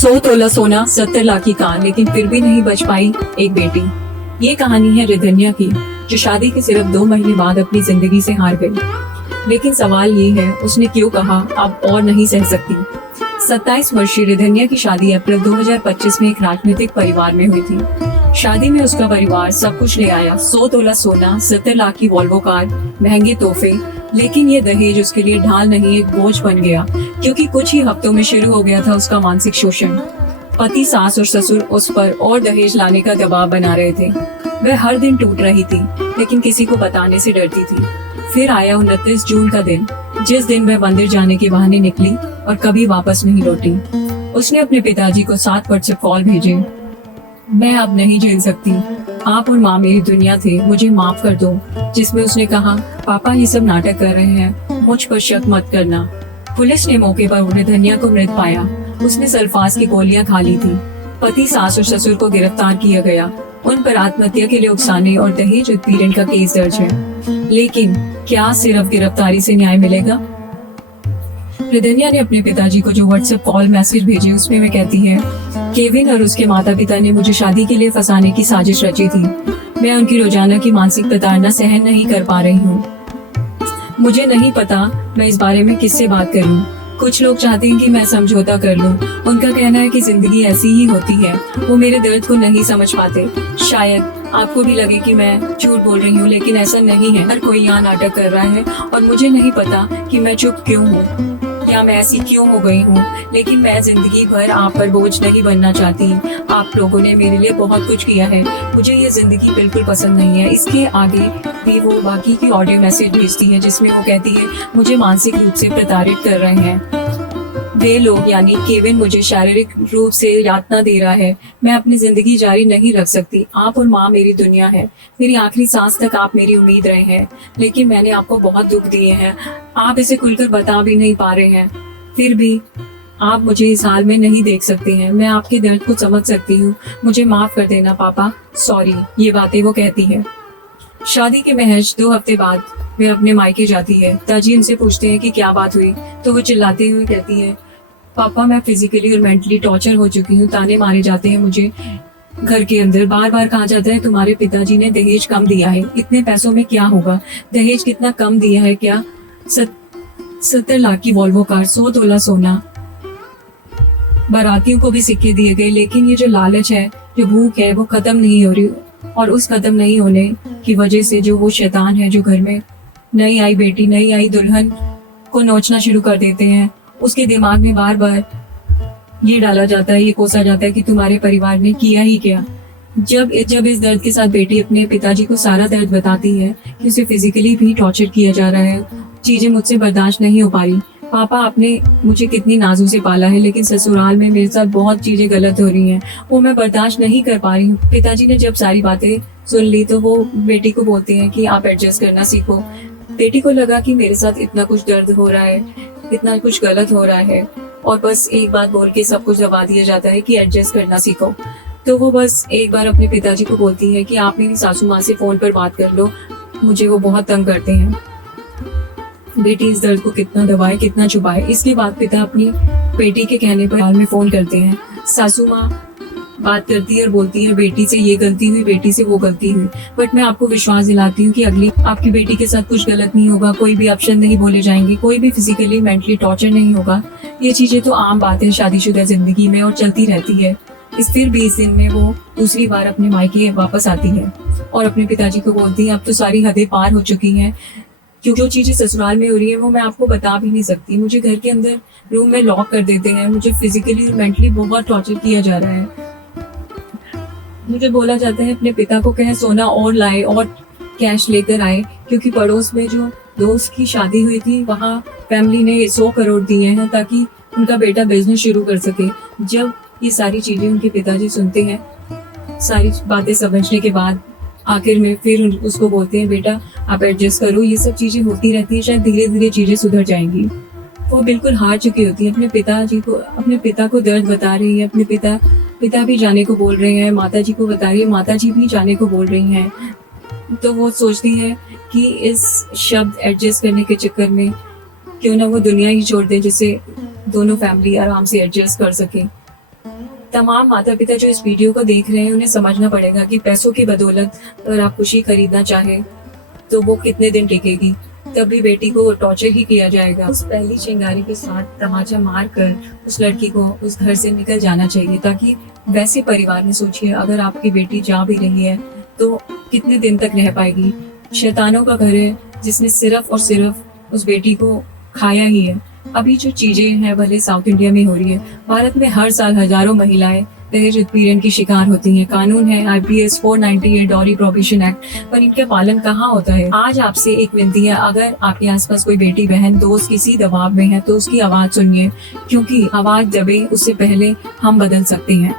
100 तोला सोना 70 लाख की कार, लेकिन फिर भी नहीं बच पाई एक बेटी। ये कहानी है रिधन्या की, जो शादी के सिर्फ 2 महीने बाद अपनी जिंदगी से हार गई। लेकिन सवाल ये है, उसने क्यों कहा अब और नहीं सह सकती। 27 वर्षीय रिधन्या की शादी अप्रैल 2025 में एक राजनीतिक परिवार में हुई थी। शादी में उसका परिवार सब कुछ ले आया, 100 तोला सोना, 70 लाख की वॉल्वो कार, महंगे तोहफे। लेकिन ये दहेज उसके लिए ढाल नहीं, एक बोझ बन गया, क्योंकि कुछ ही हफ्तों में शुरू हो गया था उसका मानसिक शोषण। पति, सास और ससुर उस पर और दहेज लाने का दबाव बना रहे थे। वह हर दिन टूट रही थी, लेकिन किसी को बताने से डरती थी। फिर आया 29 जून का दिन, जिस दिन वह मंदिर जाने के बहाने निकली और कभी वापस नहीं लौटी। उसने अपने पिताजी को 7 व्हाट्सएप कॉल भेजे। मैं अब नहीं झेल सकती, आप और माँ मेरी दुनिया थे, मुझे माफ कर दो। जिसमें उसने कहा, पापा ये सब नाटक कर रहे हैं, मुझ पर शक मत करना। पुलिस ने मौके पर रिधन्या को मृत पाया। उसने सल्फास की गोलियां खा ली थी। पति, सास और ससुर को गिरफ्तार किया गया। उन पर आत्महत्या के लिए उकसाने और दहेज उत्पीड़न का केस दर्ज है। लेकिन क्या सिर्फ गिरफ्तारी से न्याय मिलेगा? रिधन्या ने अपने पिताजी को जो व्हाट्सएप कॉल मैसेज भेजे, उसमें वह कहती है, केविन और उसके माता पिता ने मुझे शादी के लिए फंसाने की साजिश रची थी। मैं उनकी रोजाना की मानसिक प्रताड़ना सहन नहीं कर पा रही हूँ। मुझे नहीं पता मैं इस बारे में किससे बात करूँ। कुछ लोग चाहते हैं कि मैं समझौता कर लूं। उनका कहना है कि जिंदगी ऐसी ही होती है। वो मेरे दर्द को नहीं समझ पाते। शायद आपको भी लगे कि मैं झूठ बोल रही हूँ, लेकिन ऐसा नहीं है। हर कोई यहाँ नाटक कर रहा है और मुझे नहीं पता कि मैं चुप क्यों हूँ या मैं ऐसी क्यों हो गई हूँ। लेकिन मैं जिंदगी भर आप पर बोझ नहीं बनना चाहती। आप लोगों ने मेरे लिए बहुत कुछ किया है। मुझे ये जिंदगी बिल्कुल पसंद नहीं है। इसके आगे भी वो बाकी की ऑडियो मैसेज भेजती है, जिसमें वो कहती है, मुझे मानसिक रूप से प्रताड़ित कर रहे हैं वे लोग, यानी केविन मुझे शारीरिक रूप से यातना दे रहा है। मैं अपनी जिंदगी जारी नहीं रख सकती। आप और माँ मेरी दुनिया है। मेरी आखिरी सांस तक आप मेरी उम्मीद रहे हैं, लेकिन मैंने आपको बहुत दुख दिए हैं। आप इसे खुलकर बता भी नहीं पा रहे हैं। फिर भी आप मुझे इस हाल में नहीं देख सकते हैं। मैं आपके दर्द को समझ सकती हूँ। मुझे माफ कर देना पापा, सॉरी। ये बातें वो कहती है। शादी के महज 2 हफ्ते बाद वे अपने मायके जाती है। ताजी उनसे पूछते हैं कि क्या बात हुई, तो वो चिल्लाते हुए कहती है, पापा मैं फिजिकली और मेंटली टॉर्चर हो चुकी हूँ। ताने मारे जाते हैं मुझे घर के अंदर। बार बार कहा जाता है, तुम्हारे पिताजी ने दहेज कम दिया है। इतने पैसों में क्या होगा? दहेज कितना कम दिया है क्या? 70 लाख की वॉल्वो कार, 100 तोला सोना, बारातियों को भी सिक्के दिए गए। लेकिन ये जो लालच है, जो भूख है, वो खत्म नहीं हो रही। और उस खत्म नहीं होने की वजह से जो वो शैतान है, जो घर में नई आई बेटी, नई आई दुल्हन को नोचना शुरू कर देते हैं, उसके दिमाग में बार बार ये डाला जाता है, ये कोसा जाता है कि तुम्हारे परिवार ने किया ही क्या। जब इस दर्द के साथ बेटी अपने पिताजी को सारा दर्द बताती है कि उसे फिजिकली भी टॉर्चर किया जा रहा है, चीजें मुझसे बर्दाश्त नहीं हो पा रही। पापा आपने मुझे कितनी नाजों से पाला है, लेकिन ससुराल में मेरे साथ बहुत चीजें गलत हो रही हैं, वो मैं बर्दाश्त नहीं कर पा रही हूँ। पिताजी ने जब सारी बातें सुन ली, तो वो बेटी को बोलते हैं कि आप एडजस्ट करना सीखो। बेटी को लगा कि मेरे साथ इतना कुछ दर्द हो रहा है, इतना कुछ गलत हो रहा है, और बस एक बात बोल के सब कुछ दबा दिया जाता है कि एडजस्ट करना सीखो। तो वो बस एक बार अपने पिताजी को बोलती है कि आप मेरी सासू माँ से फोन पर बात कर लो, मुझे वो बहुत तंग करते हैं। बेटी इस दर्द को कितना दबाए, कितना छुपाए। इसके बाद पिता अपनी बेटी के कहने पर हाल में फोन करते हैं। सासू माँ बात करती है और बोलती है, बेटी से ये गलती हुई, बेटी से वो गलती हुई, बट मैं आपको विश्वास दिलाती हूँ कि अगली आपकी बेटी के साथ कुछ गलत नहीं होगा। कोई भी अपशब्द नहीं बोले जाएंगे, कोई भी फिजिकली मेंटली टॉर्चर नहीं होगा। ये चीजें तो आम बात है शादीशुदा जिंदगी में और चलती रहती है। फिर भी इस दिन में वो दूसरी बार अपने मायके वापस आती है और अपने पिताजी को बोलती है, अब तो सारी हदें पार हो चुकी हैं। क्योंकि जो चीजें ससुराल में हो रही है वो मैं आपको बता भी नहीं सकती। मुझे घर के अंदर रूम में लॉक कर देते हैं। मुझे फिजिकली और मेंटली बहुत टॉर्चर किया जा रहा है। मुझे बोला जाता है अपने पिता को कहें सोना और लाए और कैश लेकर आए, क्योंकि पड़ोस में जो दोस्त की शादी हुई थी, वहाँ फैमिली ने 100 करोड़ दिए हैं ताकि उनका बेटा बिजनेस शुरू कर सके। जब ये सारी चीजें उनके पिताजी सुनते हैं, सारी बातें समझने के बाद आखिर में फिर उसको बोलते हैं, बेटा आप एडजस्ट करो, ये सब चीजें होती रहती है, शायद धीरे धीरे चीजें सुधर जाएंगी। वो बिल्कुल हार चुकी होती है। अपने पिता को दर्द बता रही है। अपने पिता भी जाने को बोल रहे हैं, माता जी को बता रही है, माता जी भी जाने को बोल रही हैं। तो वो सोचती है कि इस शब्द एडजस्ट करने के चक्कर में क्यों ना वो दुनिया ही छोड़ दे, जिससे दोनों फैमिली आराम से एडजस्ट कर सके। तमाम माता पिता जो इस वीडियो को देख रहे हैं उन्हें समझना पड़ेगा कि पैसों की बदौलत अगर आप खुशी खरीदना चाहे तो वो कितने दिन टिकेगी। तभी बेटी को टॉर्चर ही किया जाएगा। उस पहली चिंगारी के साथ तमाचा मार कर उस लड़की को उस घर से निकल जाना चाहिए, ताकि वैसे परिवार में सोचिए अगर आपकी बेटी जा भी रही है तो कितने दिन तक रह पाएगी। शैतानों का घर है जिसने सिर्फ और सिर्फ उस बेटी को खाया ही है। अभी जो चीजें हैं भले साउथ इंडिया में हो रही है, भारत में हर साल हजारों महिलाएं दहेज उत्पीड़न की शिकार होती हैं। कानून है IPS 498 डॉरी प्रोहिबिशन एक्ट, पर इनका पालन कहाँ होता है। आज आपसे एक विनती है, अगर आपके आसपास कोई बेटी बहन दोस्त किसी दबाव में है तो उसकी आवाज सुनिए, क्योंकि आवाज दबे उससे पहले हम बदल सकते हैं।